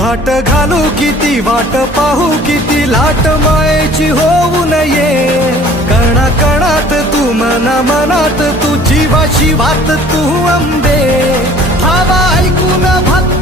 घाट घालू किती वाट पाहू किती लाट मायेची होऊ नये कणा कणात तू मना मनात तू जीवा शिवात तू अंबे भावा ऐकून भक्त